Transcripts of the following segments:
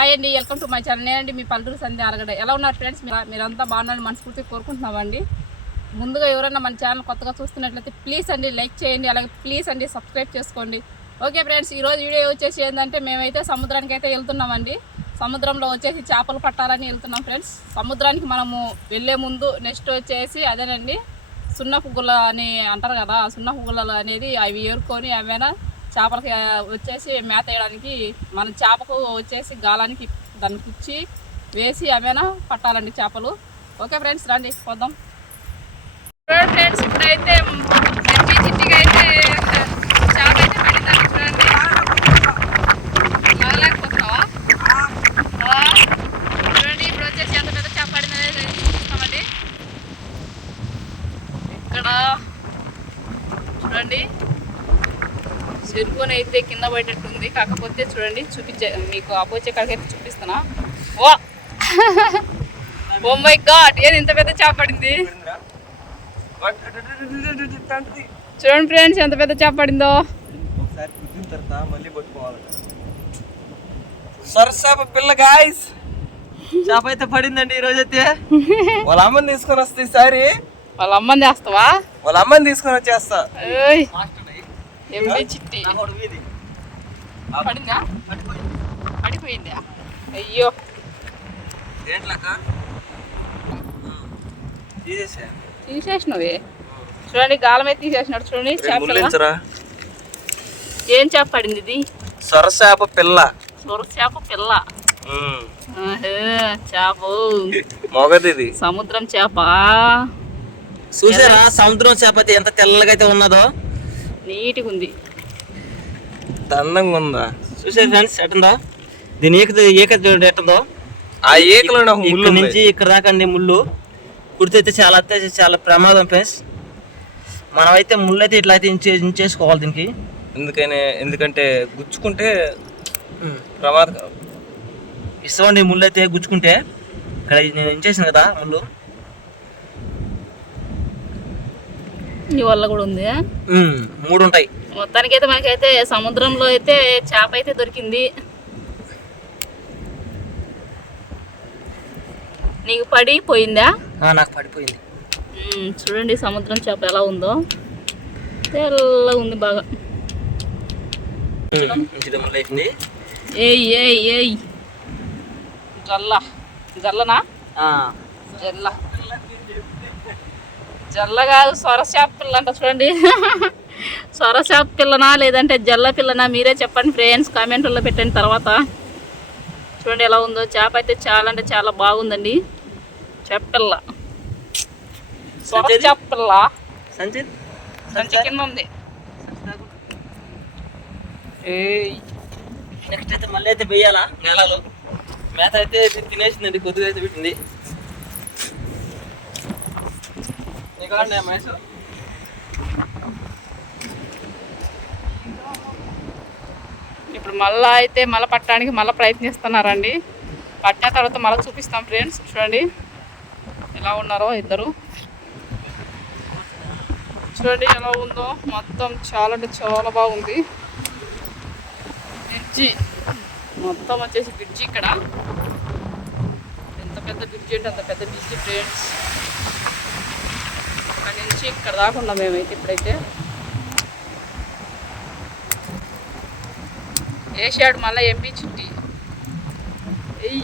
Hi అండి welcome to my channel నేనండి మీ పల్లెటూరు సంధ్య అరగడ ఎలా ఉన్నారు ఫ్రెండ్స్ మీరు మీరంతా బాగున్నారని మనస్ఫూర్తిగా కోరుకుంటున్నామండి. ముందుగా ఎవరైనా మన ఛానల్ కొత్తగా చూస్తున్నట్లయితే ప్లీజ్ అండి లైక్ చేయండి అలాగే ప్లీజ్ అండి సబ్స్క్రైబ్ చేసుకోండి. ఓకే ఫ్రెండ్స్ ఈరోజు వీడియో వచ్చేసి ఏంటంటే మేమైతే సముద్రానికి అయితే వెళ్తున్నామండి. సముద్రంలో వచ్చేసి చేపలు పట్టాలని వెళ్తున్నాం ఫ్రెండ్స్ సముద్రానికి మనము వెళ్ళే ముందు నెక్స్ట్ వచ్చేసి అదేనండి సున్నపు గుల్ల అని అంటారు కదా సున్నపు గుల్లలు అనేది అవి ఏరుకొని ఏమైనా చేపలకి వచ్చేసి మేత వేయడానికి మన చేపకు వచ్చేసి గాలానికి దాన్ని కుచ్చి వేసి ఏమైనా పట్టాలండి చేపలు. ఓకే ఫ్రెండ్స్ రండి పోదాం ఫ్రెండ్స్ ఇప్పుడైతే మంచి చిట్టిగా అయితే చేప అయితే పడిందండి చూడండి లాగలేకపోతున్నావా ఆ, చూడండి ఇప్పుడు వచ్చేసి ఎంత పెద్ద చేప పడింది అనేది చూస్తామండి ఇక్కడ చూడండి చెరుకుని అయితే కింద పడేటట్టుంది. కాకపోతే చూడండి చూపించే మీకు అపోచే కాడికైతే చూపిస్తున్నా. ఓ! ఓ మై గాడ్ ఏది ఇంత పెద్ద చేప పడింది? చూడండి ఫ్రెండ్స్ ఎంత పెద్ద చేప పడిందో. సరసాప పిల్ల గాయస్ చేప అయితే పడిందండి ఈ రోజైతే. వాళ్ళ అమ్మని తీసుకొని వస్తే ఈసారి వాళ్ళ అమ్మని చేస్తావా? వాళ్ళ అమ్మని తీసుకొని వచ్చేస్తా. ఎంబీ చిట్టి పడిందా? పడిపోయిందా. అయ్యో. తీసేసినవే. చూడండి గాలం అయితే తీసేసినాడు. చూడండి చేప ఏం చేప పడింది ఇది? సొరసాప పిల్ల. సొర చేప పిల్ల చేప. మొగది సముద్రం చేప. చూసారా? సముద్రం చేప ఎంత తెల్లగా అయితే ఉన్నదో? నీట్గా ఉంది దండంగా ఉందా చూసారు ఫ్రెండ్స్ ఎట్టుందా దీని ఏక ఏక చూడండి ఎట్టుందో ఆ ఏకలో ముళ్ళు ఇక్కడ. నుంచి ఇక్కడ దాకా అండి ముళ్ళు. కుడితే చాలా చాలా ప్రమాదం ఫ్రెండ్స్. మనమైతే ముళ్ళు అయితే ఇట్లా అయితే ఇంచే ఇంచేసుకోవాలి దీనికి. ఎందుకని ఎందుకంటే గుచ్చుకుంటే ప్రమాదకరం ఇస్తామండి ముళ్ళు అయితే గుచ్చుకుంటే. ఇక్కడ నేను ఇంచేసాను కదా ముళ్ళు. నీ వల్ల కూడా ఉంది మూడు ఉంటాయి మొత్తానికి అయితే మనకైతే సముద్రంలో అయితే చేప అయితే దొరికింది. నీకు పడి పోయిందా ఆ, నాకు పడిపోయింది. చూడండి సముద్రం చేప ఎలా ఉందో. తెల్లగా ఉంది బాగా. ఏయ్ ఏయ్ ఏయ్. జల్ల. జల్లనా? జల్ల. జల్ల కాదు సొర చేప పిల్ల అంట చూడండి. సొర చేప పిల్లనా లేదంటే జల్ల పిల్లనా? మీరే చెప్పండి ఫ్రెండ్స్ కామెంట్లో పెట్టండి తర్వాత. చూడండి ఎలా ఉందో. చేప అయితే చాలా అంటే చాలా బాగుందండి. చేప పిల్ల. సొర? చేప పిల్ల. సంచి కింద ఉంది. నెక్స్ట్ అయితే మళ్ళీ అయితే వేయాలా? నేలలో. మేత అయితే తినేసిందండి కొద్దిగా అయితే పెట్టింది ఇక్కడ మహేష్ ఇప్పుడు మళ్ళా అయితే మళ్ళీ పట్టడానికి మళ్ళీ ప్రయత్నిస్తున్నారండి పట్టిన తర్వాత మళ్ళీ చూపిస్తాం ఫ్రెండ్స్ చూడండి. ఎలా ఉన్నారో ఇద్దరు. చూడండి ఎలా ఉందో. మొత్తం చాలా అంటే చాలా బాగుంది. బ్రిడ్జి. మొత్తం వచ్చేసి బ్రిడ్జి ఇక్కడ. ఎంత పెద్ద బ్రిడ్జి అంటే అంత పెద్ద బ్రిడ్జి ఫ్రెండ్స్. ఇక్కడ ఇక్కడ దాకుండా మేమైతే ఇప్పుడైతే. వేసాడు మళ్ళీ ఎంపీ చుట్టి. ఎయ్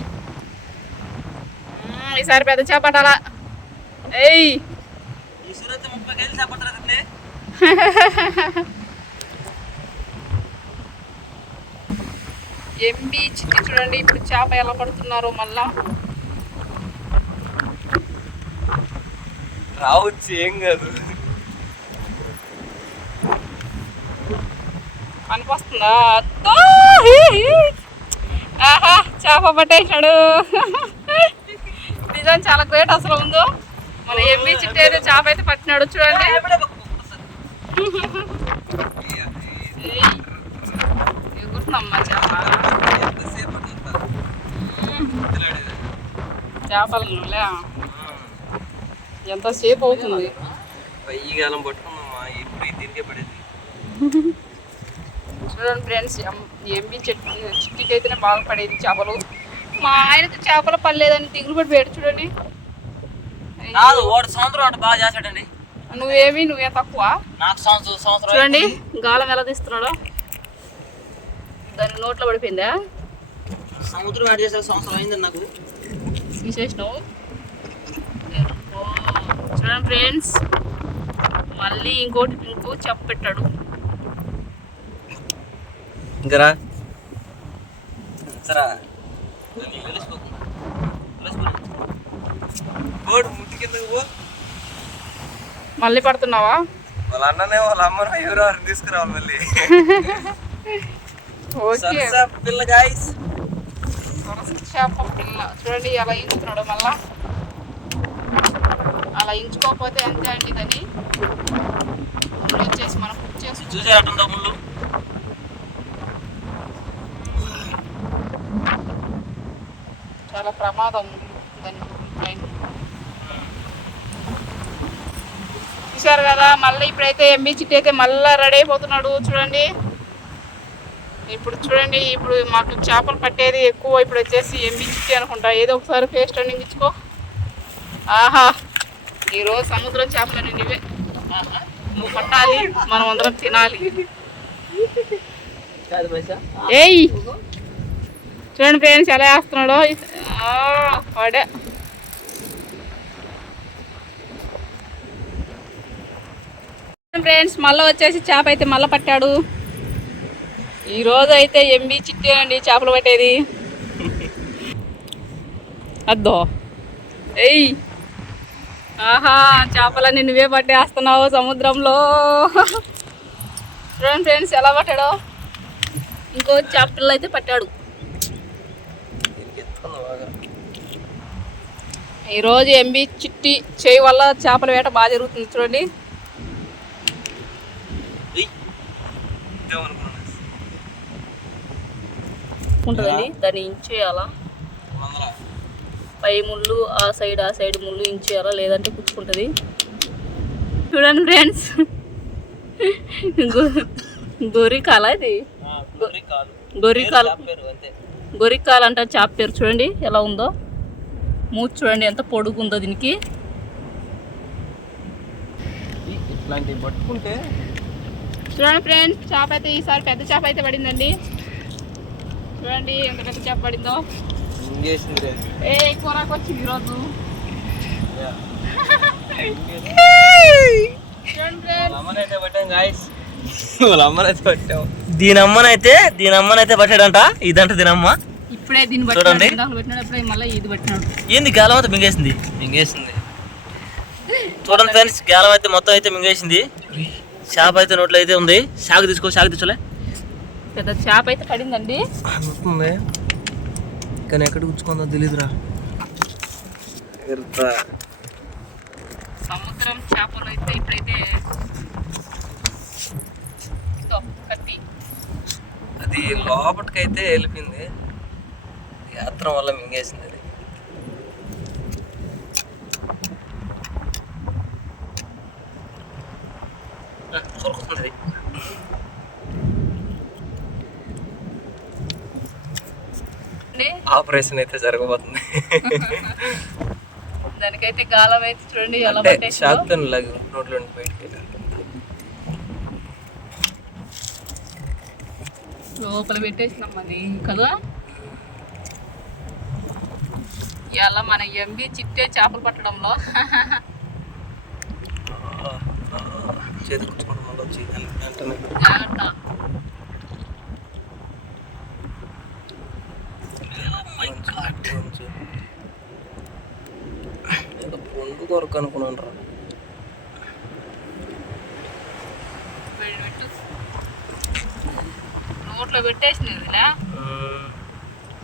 ఈసారి పెద్ద చేపట్టాలా? ఎయ్ ఈ ముప్పై ఎంపీ చిట్టి చూడండి ఇప్పుడు చేప ఎలా పడుతున్నారో మళ్ళా. రావచ్చు ఏం కాదు. అత్తో! ఆహా చేప పట్టేశాడు. నిజం చాలా గ్రేట్ అసలు ఉందో. మన ఎంపీ చిట్టి అయితే చేప అయితే పట్టినాడు చూడండి. ఎగురుతుందమ్మా చేప? చేపలు ఎంతసేపు అవుతుంది? పయ్యి గాలం పట్టుకున్నామా ఎప్పుడు దీనికే పడేది? చూడండి ఫ్రెండ్స్ ఎంబీ చెట్టు చిట్టికి అయితేనే బాగా పడేది చేపలు. మా ఆయనకు చేపల పర్లేదని దిగులు పడి వేడు చూడండి. కాదు వాడు సంవత్సరం వాడు బాగా చేస్తాడండి నువ్వేమి నువ్వే తక్కువ? నాకు సంవత్సరం సంవత్సరం చూడండి గాలం ఎలా తీస్తున్నాడో. దాని నోట్లో పడిపోయిందా? సముద్రం యాడ్ చేసే సంవత్సరం అయింది నాకు. తీసేసినావు? చూడండి ఫ్రెండ్స్. మళ్ళీ ఇంకోటి ఇంకో చెప్ప పెట్టాడు. ఇంకరా సరా. మళ్ళీ పడుతున్నావా? వాళ్ళ అన్ననే వాళ్ళ అమ్మను ఎవరో తీసుకురావాలి మళ్ళీ. ఓకే. పిల్ల గాయస్ చేప పిల్ల. చూడండి అలా ఇంచుతున్నాడు మళ్ళా. అలా ఇంచుకోకపోతే అంతే అండి ఇప్పుడు వచ్చేసి మనం కుక్ చేసి చూసారట్టుందా ముళ్ళు చాలా ప్రమాదం దాని పైన చూశారు కదా మళ్ళీ ఇప్పుడైతే ఎంబీ చిట్టి అయితే మళ్ళీ రెడీ అయిపోతున్నాడు. చూడండి. ఇప్పుడు చూడండి ఇప్పుడు మాకు చేపలు పట్టేది ఎక్కువ. ఇప్పుడు వచ్చేసి ఎంబీ చిట్టి అనుకుంటా. ఏదో ఒకసారి ఫేస్ టర్నింగ్ ఇచ్చుకో. ఆహా! ఈరోజు సముద్రం చేపలని నువ్వే. నువ్వు పట్టాలి మనం అందరం తినాలి ఏయ్! చూడండి ఫ్రెండ్స్ ఎలా వేస్తున్నాడో. ఆ, వాడే. ఫ్రెండ్స్ మళ్ళీ వచ్చేసి చేప అయితే మళ్ళీ పట్టాడు. ఈ రోజు అయితే ఎంబీ చిట్టేనండి చేపలు పట్టేది. అద్దో. ఏయ్! ఆహా చేపలన్నీ నువ్వే పట్టేస్తున్నావు సముద్రంలో. చూడండి ఫ్రెండ్స్ ఎలా పట్టాడో? ఇంకో చేపలు అయితే పట్టాడు. ఈరోజు ఎంబీ చిట్టి చేయి వల్ల చేపల వేట బాగా జరుగుతుంది చూడండి. ఉంటుందండి? దాన్ని ఇంచేయాలా పై ముళ్ళు ఆ సైడ్ ఆ సైడ్ ముళ్ళు ఇంచేయాలా లేదంటే కుచ్చుకుంటుంది చూడండి ఫ్రెండ్స్. గొరికాల ఇది? అంతే. గొరికాల అంటే చేప పేరు చూడండి ఎలా ఉందో. మూతి చూడండి ఎంత పొడుగు ఉందో దీనికి ఇట్లాంటివి పట్టుకుంటే చూడండి ఫ్రెండ్స్ చేప అయితే ఈసారి పెద్ద చేప అయితే పడిందండి. చూడండి ఎంత పెద్ద చేప పడిందో. ఇంకేసిందిరే ఏ కూరకు వచ్చింది ఈరోజు దీని అమ్మనైతే దీని అమ్మనైతే పట్టాడంట ఇదంట దీని అమ్మ ఇప్పుడే దీన్ని చూడండి. ఏంది గాలం అయితే మింగేసింది? ఇంకేసింది చూడండి ఫ్రెండ్స్ గాలం అయితే మొత్తం అయితే మింగేసింది. చేప అయితే నోట్లో అయితే ఉంది. షాకు తీసుకో షాకు తీసుకోలే. పెద్ద చేప అయితే పడిందండి. కానీ ఎక్కడ కూర్చుకుందో తెలీదురా. ఎర్ర సముద్రం చేపలు అయితే ఇప్పుడైతే అది లోపటికైతే వెళ్ళిపోయింది. యాత్ర వల్ల మింగేసింది అది అండి ఆపరేషన్ అయితే జరగబోతుంది. దానికైతే గాలం అయితే చూడండి ఎలా అంటే పట్టేసిందో. షాక్తో లాగి నోట్లో బయటికి వెళ్ళాలి. లోపల పెట్టేసినాం మరి కదా? ఇలా మన ఎంబీ చిట్టే చేపలు పట్టడంలో. చేతి కూర్చుకోవడం వల్ల వచ్చి వెంటనే. జాగ్రత్త కొరకు అనుకున్నాను రా. నోట్లో పెట్టేసింది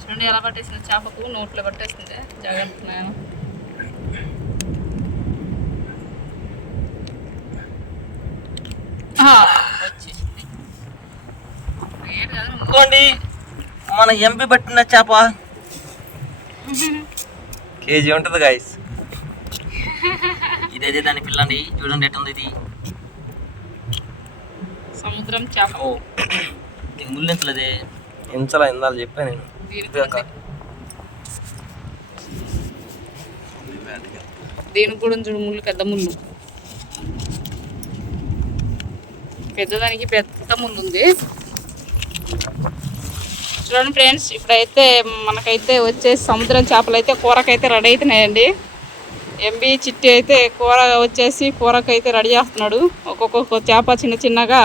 చూడండి ఎలా పట్టేసింది చేపకు నోట్లో పట్టేసింది. జాగ్రత్త. ఇంకోండి మన ఎంపీ పట్టిన చేప. కేజీ ఉంటుంది గాయస్ ఇదైతే దాని పిల్లండి చూడండి ఎట్టుంది ఇది. సముద్రం చేప. ఓ దీనికి ముళ్ళు ఎంతలేదే? ఇంచలా ఇందాలు చెప్పాను నేను. దీనికి కూడా చూడు ముళ్ళు పెద్ద ముళ్ళు. పెద్దదానికి పెద్ద ముళ్ళు ఉంది. చూడండి ఫ్రెండ్స్ ఇప్పుడైతే మనకైతే వచ్చేసి సముద్రం చేపలు అయితే కూరకైతే రెడీ అవుతున్నాయండి ఎంబీ చిట్టి అయితే కూర వచ్చేసి కూరకైతే రెడీ చేస్తున్నాడు. ఒక్కొక్క చేప చిన్న చిన్నగా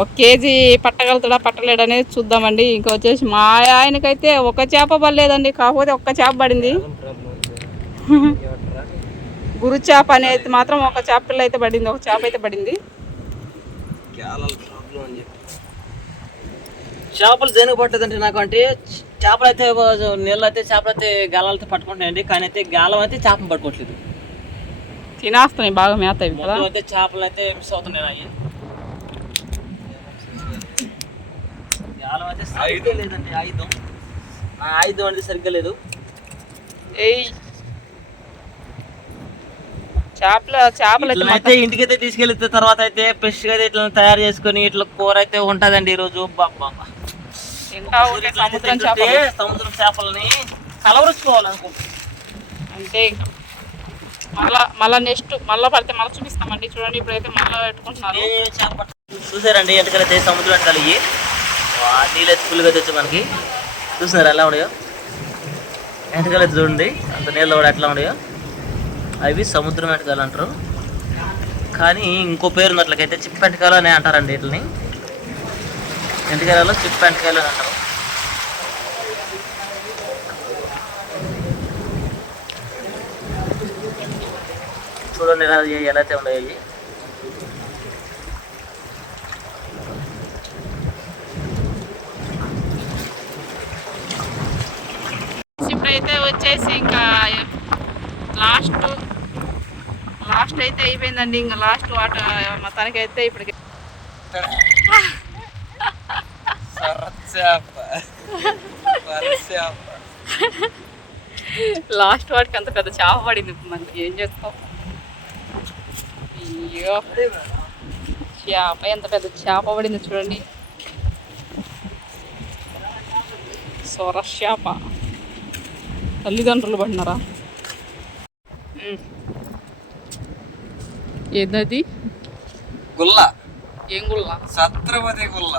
ఒక కేజీ పట్టగలుగుతాడా పట్టలేడనేది చూద్దామండి. ఇంకా వచ్చేసి మా ఆయనకైతే ఒక చేప పడలేదండి. కాకపోతే ఒక్క చేప పడింది. గురు చేప అనేది మాత్రం ఒక చేప పిల్ల అయితే పడింది. ఒక చేప అయితే పడింది. చేపలు దేనికి పట్టదంటే నాకు అంటే చేపలు అయితే నీళ్ళు అయితే చేపలు అయితే గాలాలతో పట్టుకుంటున్నాయండి కానీ అయితే గాలం అయితే చేపను పట్టుకోవట్లేదు. తినేస్తున్నాయి బాగా మేత అయితే చేపలు అయితే మిస్ అవుతున్నాయి అవి గాలం అయితే సరిగ్గా లేదండి ఆయుధం ఆ ఆయుధం అనేది సరిగ్గా లేదు. చేపల చేపలు అయితే అయితే ఇంటికి అయితే తీసుకెళ్తే తర్వాత అయితే ఫ్రెష్గా అయితే ఇట్లా తయారు చేసుకొని ఇట్లా కూర అయితే ఉంటదండి ఈ రోజు బాబా. తింటా ఉంటే సముద్రం చేపలు. సముద్రం చేపలని కలవరుచుకోవాలనుకుంటున్నాను అంటే ఇంకా మళ్ళా మళ్ళా నెక్స్ట్ మళ్ళా పడితే మళ్ళీ చూపిస్తామండి. చూడండి ఇప్పుడైతే మళ్ళీ పెట్టుకుంటున్నారు. చూసారండి ఎంటకలైతే సముద్రం ఎంటకాలు ఇవి నీళ్ళు అయితే ఫుల్గా తెచ్చు మనకి. చూస్తున్నారా ఎలా ఉన్నాయో? ఎంటకాలు అయితే చూడండి అంత నీళ్ళు కూడా ఎట్లా ఉన్నాయో. అవి సముద్రం ఎంటకాలు అంటారు. కానీ ఇంకో పేరు ఉంది అట్లకైతే చిప్ ఎంటకాలు అని అంటారండి వీటిని. ఎంటకాలలో చిప్ ఎంటకాయలు అని అంటారు. చూడండి ఎలా అయితే ఉన్నాయో ఇవి. ఇప్పుడైతే వచ్చేసి ఇంకా లాస్ట్ లాస్ట్ అయితే అయిపోయిందండి. ఇంకా లాస్ట్ వాటర్ మొత్తానికి అయితే ఇప్పటికి లాస్ట్ వాటికి అంత పెద్ద చేప పడింది మనకి. ఏం చేస్తాం? అయ్యో. చేప ఎంత పెద్ద చేప పడింది చూడండి. సొర చేప తల్లిదండ్రులు పడినారా. ఏందది? గుల్ల. ఏం గుళ్ళ ఛత్రపతి గుల్ల.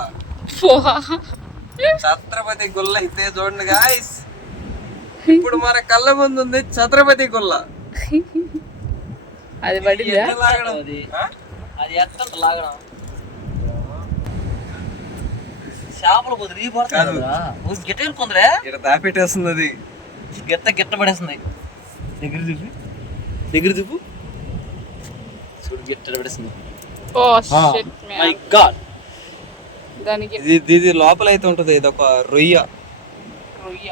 ఛత్రపతి గుల్ల అయితే చూడండి గాయస్ ఇప్పుడు మన కళ్ళ ముందు ఉంది ఛత్రపతి గుల్ల. అది పడిందా? అది. ఎత్తంత లాగడం. చేపలు కొద్ది రీ కాదు. పడుతుంది గిట్ట వెళ్ళుకుందిరా ఇక్కడ దాపెట్టేస్తుంది అది. గిట్ట గిట్ట పడేస్తుంది. దగ్గర చూపి. దగ్గర చూపు. చూడు గిట్ట పడేస్తుంది. ఓ షిట్ మై గాడ్ దానికి ఇది ఇది లోపల అయితే ఉంటది ఇది ఒక రొయ్య. రొయ్య.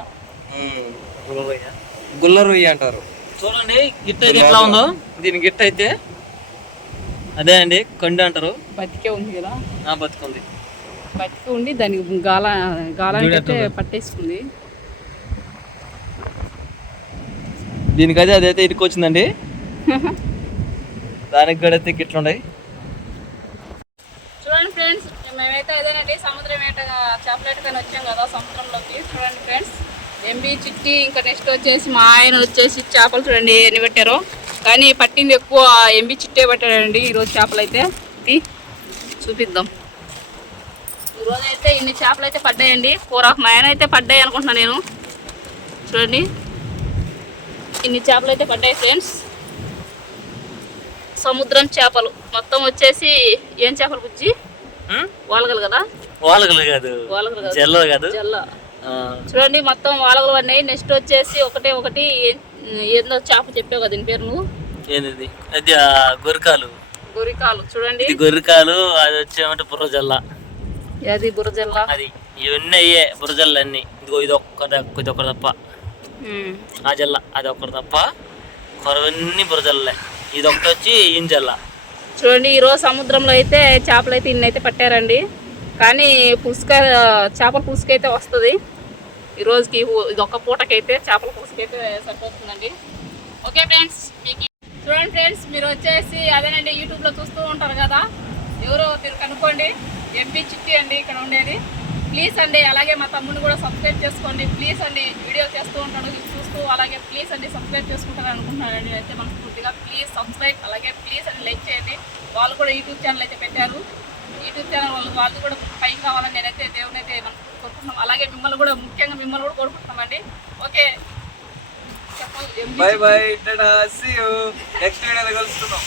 గుల్ల రొయ్య అంటారు. చూడండి గిట్ట అయితే ఎట్లా ఉందో. దీని గిట్ట అయితే అదే అండి కండి అంటారు. బతికే ఉంది కదా. నా బతుకుంది బతికి ఉండి దానికి గాల గాలానికి అయితే పట్టేసుకుంది దీనికైతే అదైతే ఇటుకు వచ్చిందండి. దానికి కూడా అయితే గిట్లు ఉన్నాయి చూడండి ఫ్రెండ్స్ మేమైతే అదేనండి సముద్రం ఏట చేపలేటకని వచ్చాం కదా సముద్రంలోకి. చూడండి ఫ్రెండ్స్ ఎంబీ చిట్టి ఇంకా నెక్స్ట్ వచ్చేసి మా ఆయన వచ్చేసి చేపలు చూడండి ఎన్ని పెట్టారో. కానీ పట్టింది ఎక్కువ ఎంబీ చిట్టే పట్టాడండి ఈరోజు చేపలు అయితే చూపిద్దాం. ఈరోజు అయితే ఇన్ని చేపలు అయితే పడ్డాయండి. కూర మా ఆయన అయితే పడ్డాయి అనుకుంటున్నాను నేను. చూడండి. ఇన్ని చేపలు అయితే పడ్డాయి ఫ్రెండ్స్. సముద్రం చేపలు. మొత్తం వచ్చేసి ఏం చేపలు బుజ్జి? వాలగలు కదా? వాలగలు కదా. జల్లో కాదు. జల్ల. చూడండి మొత్తం వాలగలు పడినాయి నెక్స్ట్ వచ్చేసి ఒకటే ఒకటి ఏందో చేప చెప్పావు కదా దీని పేరు నువ్వు? ఏంది అది ఆ, గొర్రెకాలు. గొరికాలు చూడండి. ఇది గొర్రెకాలు అది వచ్చేమంటే బుర్రజల్ల. అది బురజల్ల అది ఇవన్నీ అయ్యే బుర్రజల్లు అన్ని ఇదిగో ఇది ఒక్క ఇది ఒక్కటి తప్ప ఆ జల్ల అది ఒక్కటి తప్ప. కొరవన్నీ బుర్రజల్లే. ఇది ఒకటి వచ్చి ఈయన జల్ల? చూడండి ఈరోజు సముద్రంలో అయితే చేపలు అయితే ఇన్ని అయితే పట్టారండి. కానీ పుసుక చేపల పుసుకైతే వస్తుంది. ఈరోజుకి ఇది ఒక్క పూటకైతే చేపల పుసుకైతే సరిపోతుందండి. ఓకే ఫ్రెండ్స్ మీకు చూడండి ఫ్రెండ్స్ మీరు వచ్చేసి అదేనండి యూట్యూబ్లో చూస్తూ ఉంటారు కదా. ఎవరో మీరు కనుక్కోండి. ఎంపీ చిట్టి అండి ఇక్కడ ఉండేది. ప్లీజ్ అండి అలాగే మా తమ్ముని కూడా సబ్స్క్రైబ్ చేసుకోండి. ప్లీజ్ అండి వీడియో చేస్తూ ఉంటాడు చూస్తూ అలాగే ప్లీజ్ అండి సబ్స్క్రైబ్ చేసుకుంటారని అనుకుంటున్నానండి. అయితే మనస్ఫూర్తిగా ప్లీజ్ సబ్స్క్రైబ్ అలాగే ప్లీజ్ అండి లైక్ చేయండి. వాళ్ళు కూడా యూట్యూబ్ ఛానల్ అయితే పెట్టారు. యూట్యూబ్ ఛానల్ వాళ్ళు వాళ్ళు కూడా పైకి కావాలని నేనైతే దేవుని అయితే మనం కోరుకుంటున్నాం. అలాగే మిమ్మల్ని కూడా ముఖ్యంగా మిమ్మల్ని కూడా కోరుకుంటున్నామండి. ఓకే. చెప్పు బై బై నెక్స్ట్ వీడియోలో కలుసుకుందాం.